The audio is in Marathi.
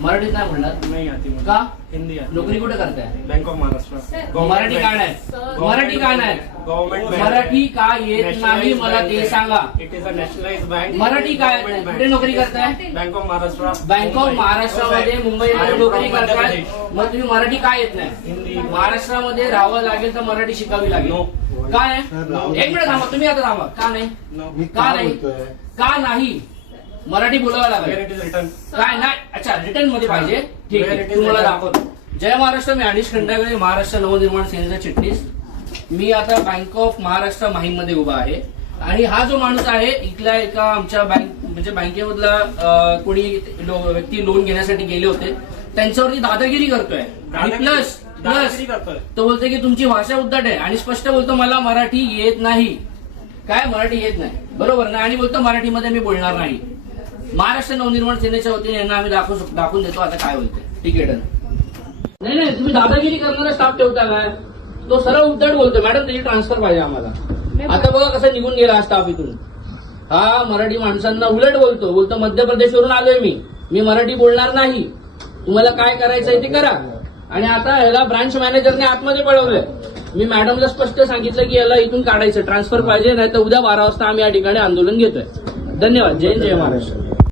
मराठीत नाही बोलणार नहीं आती मुझे। का? हिंदी आती। नोकरी कुठे करताय? Bank of Maharashtra. मराठी का नाही? मराठी का नाही? गव्हर्नमेंट मराठी का येत नाही मला ते सांगा. It is a nationalise bank. Marathi काय येत नाही? कुठे नोकरी करताय? Bank of Maharashtra. Bank of महाराष्ट्रामध्ये मुंबईमध्ये नोकरी करताय, मग तुम्ही मराठी का येत नाही? हिंदी। महाराष्ट्रामध्ये राहावं लागेल तर मराठी शिकावी लागेल. नो। का नाही? एक मिनिट थांबा, तुम्ही आता थांबा. का नाही? नो। का नाही? का नाही? मराठी बोलावं वेयर लागेल. It is return. काय नाही? अच्छा, रिटर्न मध्ये पाहिजे. ठीक Where आहे, it is तुम्हाला written. दाखवतो. जय महाराष्ट्र. मी अनिश खंडागळे, महाराष्ट्र नवनिर्माण सेनेचा चिटणीस. मी आता बँक ऑफ महाराष्ट्र माहीममध्ये उभा आहे आणि हा जो माणूस आहे इथला एका आमच्या म्हणजे बँकेमधला कोणी व्यक्ती लोन घेण्यासाठी गेले होते, त्यांच्यावरती दादागिरी करतोय आणि प्लस दादागिरी करतोय। तो बोलतोय की तुमची भाषा उद्धट आहे आणि स्पष्ट बोलतो मला मराठी येत नाही. काय मराठी येत नाही? बरोबर ना? आणि बोलतो मराठीमध्ये मी बोलणार नाही. महाराष्ट्र नवनिर्माण सेनेच्या वतीने यांना आम्ही दाखवून देतो आता काय बोलते. ठीक आहे, नाही नाही, तुम्ही दादागिरी करणारा स्टाफ ठेवता काय? तो सरळ उद्धट बोलतो मॅडम त्याची ट्रान्सफर पाहिजे आम्हाला. आता बघा कसं निघून गेला हा स्टाफ इथून. हा मराठी माणसांना उलट बोलतो मध्य प्रदेशवरून आलोय मी मराठी बोलणार नाही. तुम्हाला काय करायचंय ते करा. आणि आता ह्याला ब्रांच मॅनेजरने आतमध्ये पळवलंय. मी मॅडमला स्पष्ट सांगितलं की याला इथून काढायचं, ट्रान्सफर पाहिजे, नाही तर उद्या 12 वाजता आम्ही या ठिकाणी आंदोलन घेतोय. धन्यवाद. जय महाराष्ट्र.